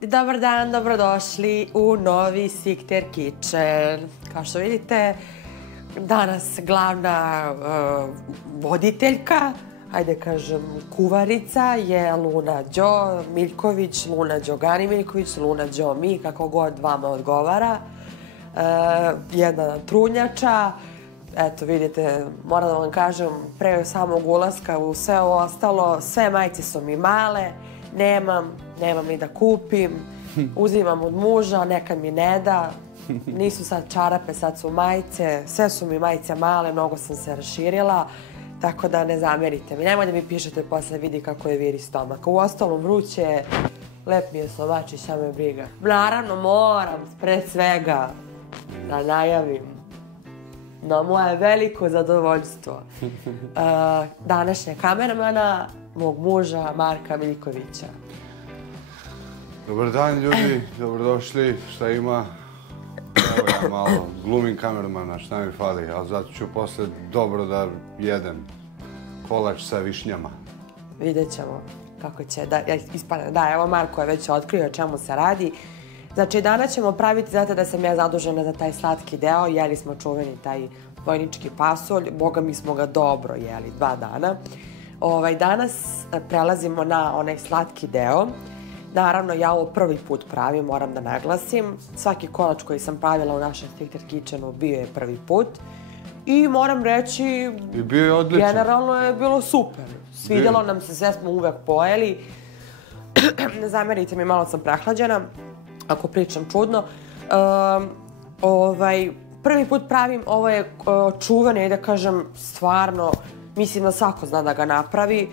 Dobar dan, dobrodošli u novi Sikter Kitchen. Kao što vidite, danas glavna voditeljka, ajde kažem kuvarica, je Luna Đo Miljković, Luna Đogani Miljković, Luna Đo mi, kako god vama odgovara. Jedna trudnjača. Eto, vidite, moram da vam kažem, pre samog ulaska u sve ovo ostalo, sve majice su mi male, nemam ni da kupim, uzimam od muža, nekad mi ne da, nisu sad čarape, sad su majice, sve su mi majice male, mnogo sam se raširila, tako da ne zamerite mi. Nemoj da mi pišete posle vidi kako je viri stomak. U ostalom vruće, lep mi je stomačić, šta me briga. Naravno moram pred svega da najavim na moje veliko zadovoljstvo današnje kameramana, mog muža Marka Miljkovića. Dobar dan ljudi, dobrodošli, šta ima? Evo ja malo glumim kameramana, šta mi fali, ali zato ću posle dobro da jedem kolač sa višnjama. Vidjet ćemo kako će da ispadne. Da, evo Marko je već otkrio o čemu se radi. Znači, danas ćemo praviti, znate da sam ja zadužena za taj slatki deo, jeli smo čuveni taj vojnički pasulj, boga mi smo ga dobro jeli 2 dana. Danas prelazimo na onaj slatki deo. Naravno, ja ovo prvi put pravim, moram da naglasim. Svaki kolač koji sam pravila u našem Sikter Kitchenu bio je prvi put. I moram reći, I bio je odličan. Generalno je bilo super. Svidjelo nam se, sve smo uvek pojeli. Ne zamerite mi, malo sam prehlađena, ako pričam čudno. Prvi put pravim, ovo je čuveno i da kažem stvarno, mislim da svako zna da ga napravi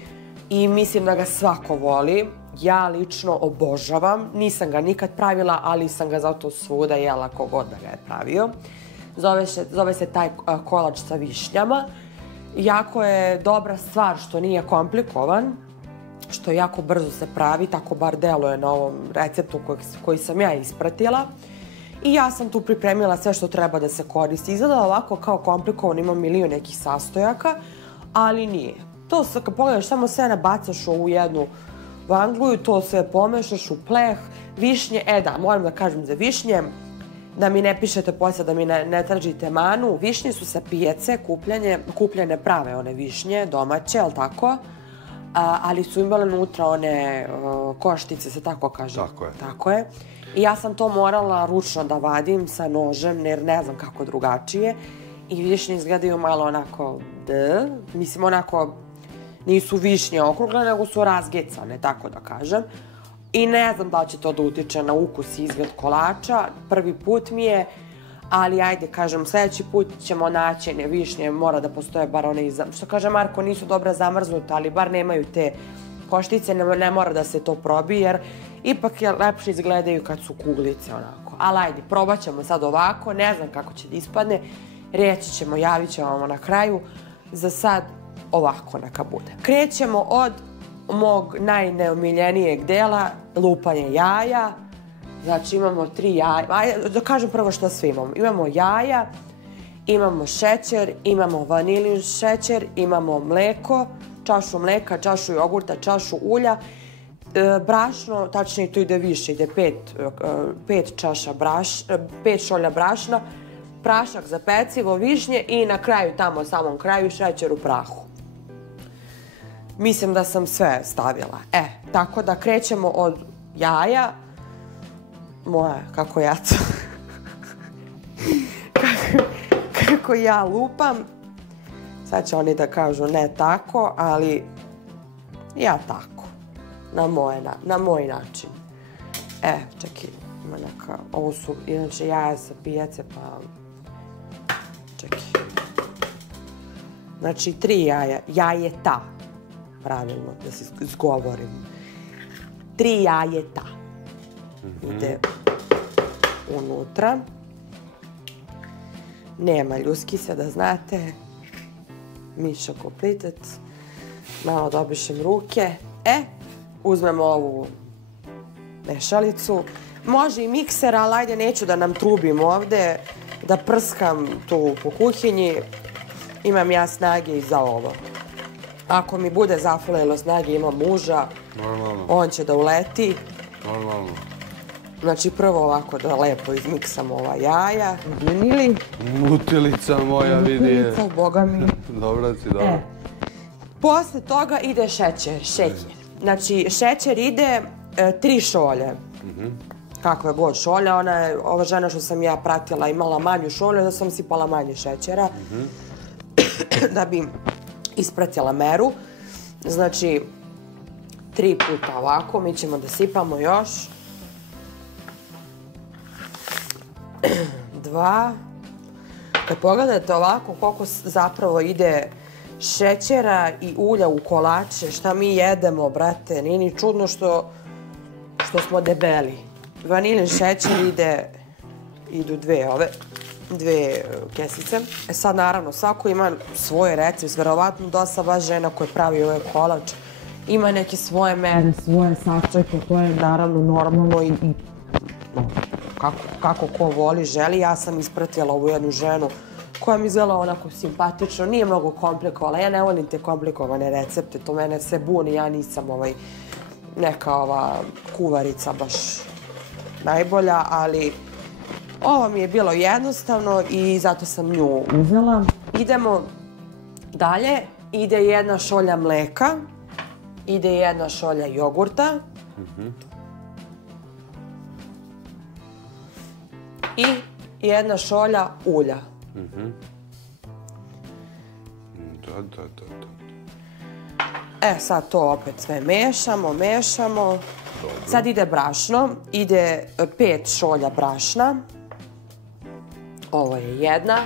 i mislim da ga svako voli. Ja lično obožavam, nisam ga nikad pravila, ali sam ga zato svuda jela kogod da ga je pravio. Zove se taj kolač sa višnjama. Jako je dobra stvar što nije komplikovan, što jako brzo se pravi, tako bar deluje na ovom receptu koji sam ja ispratila. I ja sam tu pripremila sve što treba da se koristi. Izgleda ovako kao komplikovan, ima milion nekih sastojaka, ali nije. To se, kad pogledaš, samo sve nabacaš u jednu vangluju, to sve pomešaš u pleh, višnje, da, moram da kažem za višnje, da mi ne pišete posle, da mi ne tražite manu. Višnje su sa pijace, kupljene prave one višnje, domaće, ali tako? Ali su imale unutra one koštice, se tako kaže. Tako je. Tako je. I ja sam to morala ručno da vadim sa nožem, jer ne znam kako drugačije. I višnje izgledaju malo onako, mislim onako, nisu višnje okrugle, nego su razgecane, tako da kažem. I ne znam da li će to da utiče na ukus i izgled kolača. Prvi put mi je, ali ajde, kažem, sljedeći put ćemo naći višnje, mora da postoje bar one, što kaže Marko, nisu dobro zamrznute, ali bar nemaju te koštice, ne mora da se to probije, jer ipak je lepše izgledaju kad su kuglice, onako. Ali ajde, probat ćemo sad ovako, ne znam kako će da ispadne, reći ćemo, javit ćemo vam na kraju, za sad ovako neka bude. Krećemo od mog najneomiljenijeg dela, lupanje jaja. Znači imamo 3 jaja, ajde da kažem prvo što sve imamo. Imamo jaja, imamo šećer, imamo vanilin šećer, imamo mleko, čašu mleka, čašu jogurta, čašu ulja, brašno, tačnije to ide više, ide 5 šolja brašna, prašak za pecivo, višnje i na kraju, tamo samom kraju, šećer u prahu. Mislim da sam sve stavila. Tako da krećemo od jaja. Moja, kako ja to... kako ja lupam. Sad će oni da kažu ne tako, ali ja tako. Na moj način. Čekaj, ima neka... Ovo su, inače, jaja sa pijace, pa... Čekaj. Znači, 3 jaja. Jajeta. Pravilno, da se izgovorim. 3 jajeta. Ide unutra. Nema ljuskise, da znate. Mišo komplitet. Malo da obrišem ruke. Uzmemo ovu mešalicu. Može i mikser, ali ajde, neću da nam trubim ovde, da prskam tu po kuhinji. Imam ja snage i za ovo. Ako mi bude zafalilo snage, imam muža, on će da uleti. Normalno. Znači prvo ovako da lepo izmiksamo ova jaja. Ili... Mutilica moja vidi je. Mutilica, boga mi. Dobra si, dobro. Posle toga ide šećer. Znači šećer ide 3 šolje. Kakve god šolje. Ova žena što sam ja pratila imala manju šolju, da sam sipala manje šećera. Da bi ispratila meru. Znači 3 puta ovako. Mi ćemo da sipamo još. 2. Kad pogledate ovako koliko zapravo ide šećera i ulja u kolače, šta mi jedemo, brate, nije ni čudno što smo debeli. Vanilin šećer idu 2 kesice. Sad naravno svako ima svoj recept, verovatno dosta baš žena koja pravi ovaj kolač ima neke svoje mere, svoje sastojke, to je naravno normalno i kako ko voli, želi. Ja sam ispratila ovu jednu ženu koja mi izgleda onako simpatično, nije mnogo komplikovala. Ja ne volim te komplikovane recepte, to mene se buni, ja nisam neka ova kuvarica baš najbolja, ali ovo mi je bilo jednostavno i zato sam nju uzela. Idemo dalje, ide 1 šolja mleka, ide 1 šolja jogurta. I 1 šolja ulja. Sad to opet sve mešamo. Sad ide brašno. Ide 5 šolja brašna. Ovo je 1.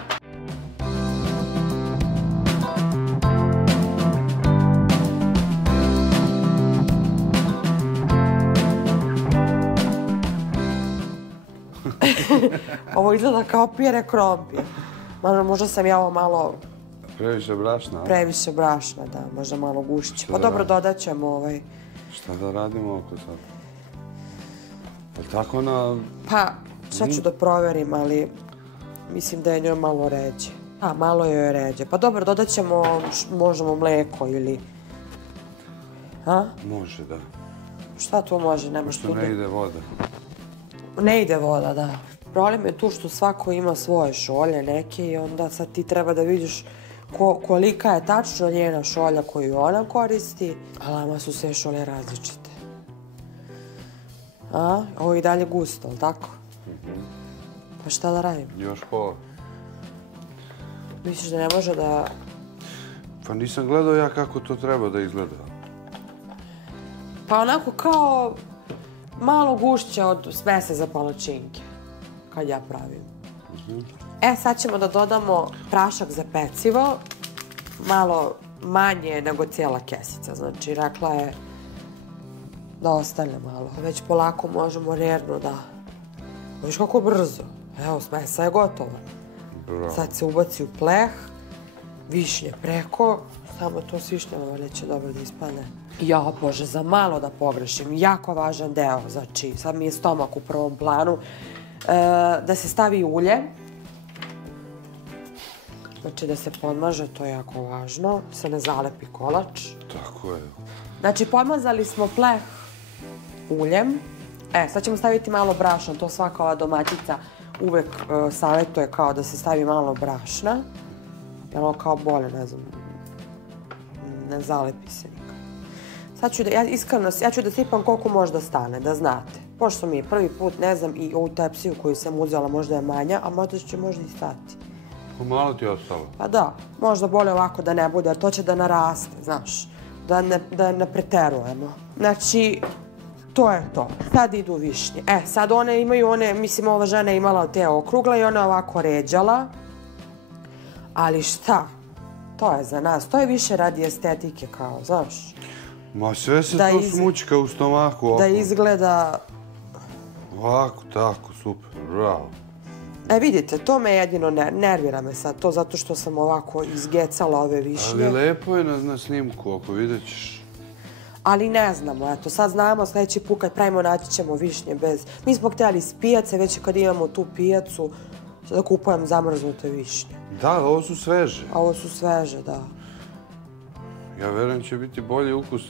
Ovo izgleda kao pire krompir. Možda sam ja ovo malo... Previše brašna? Previše brašna, da. Možda malo gušće. Pa dobro, dodat ćemo Šta da radimo oko sad? Je li tako na... Pa, sad ću da proverim, ali mislim da je njoj malo ređe. Malo joj je ređe. Pa dobro, dodat ćemo, možemo mleko ili... Može, da. Šta to može? Nemaš tu... Što ne ide voda. Ne ide voda, da. Problem je tu što svako ima svoje šolje neke i onda sad ti treba da vidiš kolika je tačno njena šolja koju ona koristi, ali nama su sve šolje različite. Ovo je i dalje gusto, ali tako? Pa šta da radim? Još pola. Misliš da ne može da... Pa nisam gledao ja kako to treba da izgleda. Pa onako kao malo gušće od smese za palačinke, kad ja pravim. Sad ćemo da dodamo prašak za pecivo, malo manje nego cijela kesica. Znači, rekla je da ostane malo. Već polako možemo rerno da... Viš kako brzo. Evo, smesa je gotova. Sad se ubaci u pleh, višnje preko, samo to s višnjama valjda će dobro da ispadne. Ja, Bože, za malo da pogrešim, jako važan deo, znači, sad mi je stomak u prvom planu, da se stavi ulje, znači da se podmaže, to je jako važno, se ne zalepi kolač. Tako je. Znači, podmazali smo pleh uljem, sad ćemo staviti malo brašna, to svaka ova domaćica uvek savjetuje kao da se stavi malo brašna, jer ovo kao bolje, ne znam, ne zalepi se nikad. Sad ću da, ja ću da sipam koliko može da stane, da znate. Pošto mi je prvi put, ne znam, i ovu tepsiju koju sam uzela možda je manja, a možda će možda i stati. Malo ti je ostalo? Pa da, možda bolje ovako da ne bude, jer to će da naraste, znaš, da ne preterujemo. Znači, to je to. Sad idu višnje. Sad one imaju mislim, ova žena je imala te okrugle i ona ovako ređala. Ali šta? To je za nas. To je više radi estetike kao, znaš. Ma sve se to smučka u stomaku. Da izgleda... Ovako, tako, super, bravo. Vidite, to me jedino nervira me sad, to zato što sam ovako izgecala ove višnje. Ali lepo je na snimku, ako vidjet ćeš. Ali ne znamo, eto, sad znamo, sljedeći put kad pravimo naći ćemo višnje bez... Mi smo htjeli s pijace, već kad imamo tu pijacu, da kupujem zamrznute višnje. Da, ovo su sveže. Ovo su sveže, da. Ja verujem će biti bolji ukus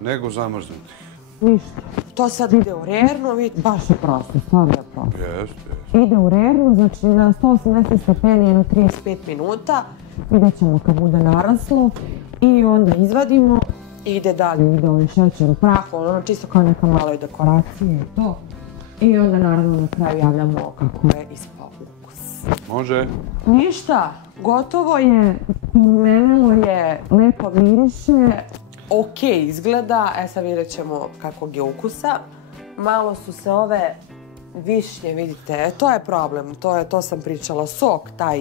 nego zamrznutih. Ništa. To sad ide u rernu, vidite, baš je prosto, stvarno je prosto. Jeste. Ide u rernu, znači na 180 stepeni je na 35 minuta. Vidjet ćemo kad bude naraslo. I onda izvadimo. Ide dalje, ide ovaj šećer u prahu, ono čisto kao neka malo dekoracija i to. I onda naravno na kraju javljamo kako je ispao ukus. Može. Ništa, gotovo je, porumenilo je, lepo miriše. Ok izgleda, sad vidjet ćemo kakvog je ukusa. Malo su se ove višnje, vidite, to je problem, to sam pričala, sok taj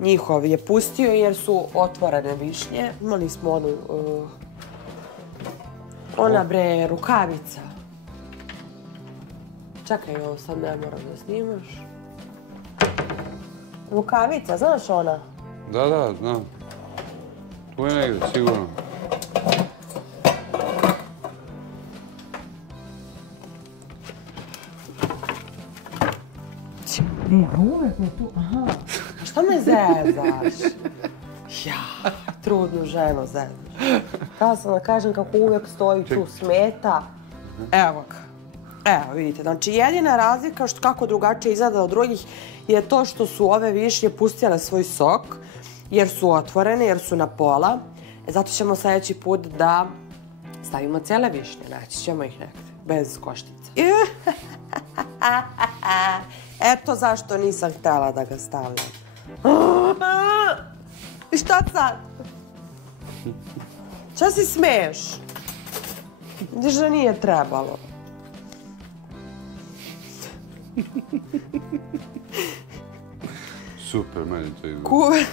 njihov je pustio jer su otvorene višnje. Imali smo onu, ona bre, rukavica. Čekaj, ovo sad ne moram da snimaš. Rukavica, znaš ona? Da, znam. Tu je negdje, sigurno. A uvek je tu, aha. Šta me zezaš? Ja, trudnu ženu zezaš. Kao sam da kažem kako uvek stoji tu smeta. Evo ga. Evo, vidite, znači jedina razlika kako drugačije izgleda od drugih je to što su ove višnje pustile svoj sok, jer su otvorene, jer su na pola. Zato ćemo sljedeći put da stavimo cijele višnje, naći ćemo ih nekde, bez koštica. Eto zašto nisam htjela da ga stavljam. I šta sad? Šta si smeješ? Vidiš da nije trebalo. Super, meni to izgleda.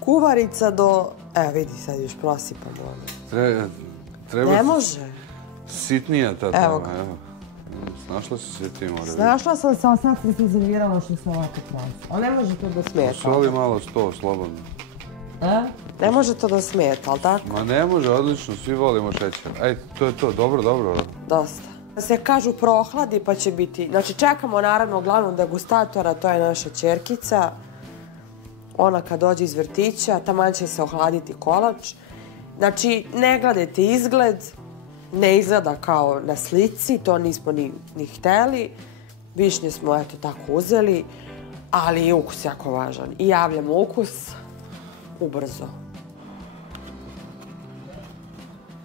Kuvarica do... Evo vidi, sad još prosipam ovo. Treba... Ne može. Sitnija ta tamo, evo ga. Snašla si se ti, mora. Snašla sam se, ali sad sam se izolirala što se ovako prosi. Ali ne može to da smeta. Soli malo 100, slobodno. Ne može to da smeta, ali tako? Ma ne može, odlično, svi volimo šećer. Ej, to je to, dobro. Dosta. Se kažu prohladi pa će biti... Znači čekamo naravno glavnog degustatora, to je naša ćerkica. Ona kad dođe iz vrtića, taman će se ohladiti kolač. Znači ne gledajte izgled, ne izgleda kao na slici, to nismo ni hteli. Višnje smo eto tako uzeli, ali je ukus jako važan. I javljamo ukus ubrzo.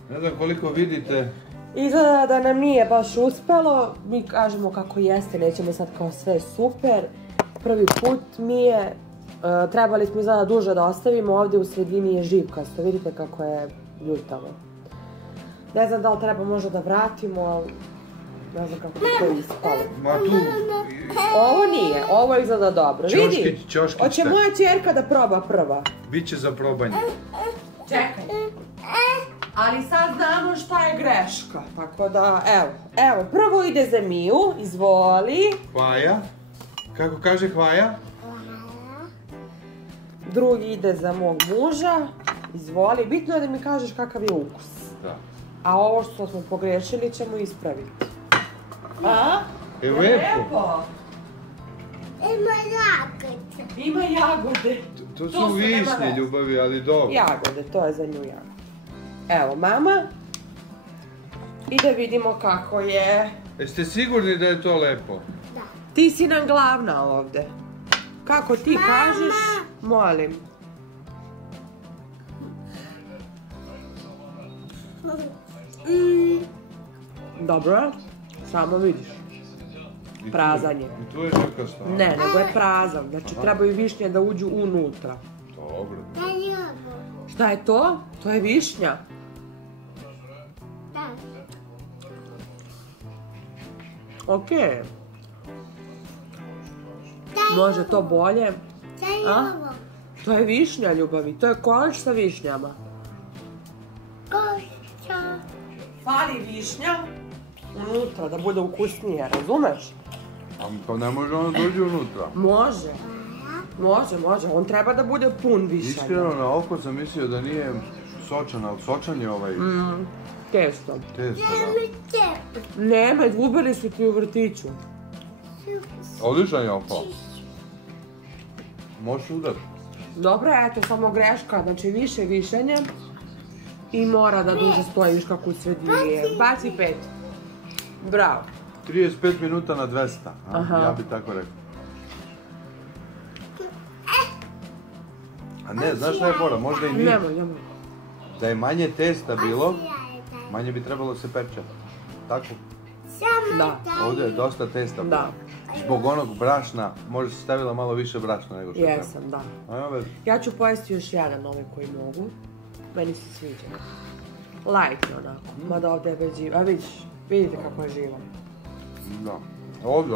Ne znam koliko vidite. Izgleda da nam nije baš uspelo, mi kažemo kako jeste, nećemo sad kao sve super. Prvi put mi je, trebali smo izgleda duže da ostavimo, ovdje u sredini je živkasto, vidite kako je ljutavo. Ne znam da li treba možda da vratimo, ali ne znam kako je to ispalo. Ma tu... Ovo nije, ovo izgleda dobro, vidi? Ćoškić. Hoće moja ćerka da proba prva. Biće za probanje. Čekaj. Ali sad znamo šta je greška, tako da, evo, prvo ide za Miju, izvoli. Hvaja. Kako kaže hvaja? Drugi ide za mog muža, izvoli. Bitno je da mi kažeš kakav je ukus. Da. A ovo što smo pogrešili ćemo ispraviti. A? Je lepo. Ima jagode. Ima jagode. To su višnje, ljubavi, ali dobro. Jagode, to je za nju jagode. Evo, mama. I da vidimo kako je. Jeste sigurni da je to lepo? Da. Ti si nam glavna ovde. Kako ti kažeš, molim. Dobro, samo vidiš. Prazan je. I tu je živkasto. Ne, nego je prazan. Znači, trebaju višnje da uđu unutra. Dobro. Da je ovo. Šta je to? To je višnja. Da. Okej. Može to bolje. Da je ovo. To je višnja, ljubavi. To je kolač sa višnjama. Košća. Fali višnja unutra da bude ukusnije, razumeš? Pa ne može ono dođe unutra. Može. Može. On treba da bude pun višnja. Iskreno, na oko sam mislio da nije sočan, ali sočan je ovaj Testo. testo. Da. Nema, izgubili su ti u vrtiću. Odličan je opao. Možeš udati. Dobro, eto, samo greška. Znači, više višenje. I mora da duže stoji, viš kako sve dvije. Baci 5. Bravo. 35 minuta na 200, Aha. ja bi tako rekao. A ne, znaš šta je fora, možda i nije. Nemoj. Da je manje testa bilo, manje bi trebalo se perčati. Tako? Da. Ovdje je dosta testa. Da. Zbog onog brašna, možda si stavila malo više brašna nego što treba. Jesam, da. Ajmo već. Ja ću pojesti još jedan ovaj koji mogu. Meni se sviđa. Light je onako. Mada ovdje je već živa. A vidite kako je živa. Da. Ovdje.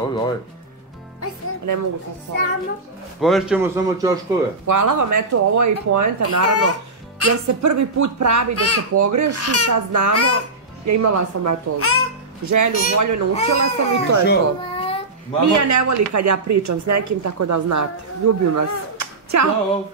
Ne mogu sad stvarno. Samo. Pojest ćemo samo čoškove. Hvala vam, eto, ovo je i poenta, naravno, jer se prvi put pravi da se pogreši, sad znamo, ja imala sam, eto, želju, volju, naučila sam i to je to. Mama. Mija ne voli kad ja pričam s nekim, tako da znate. Ljubim vas. Ćao! Ćao.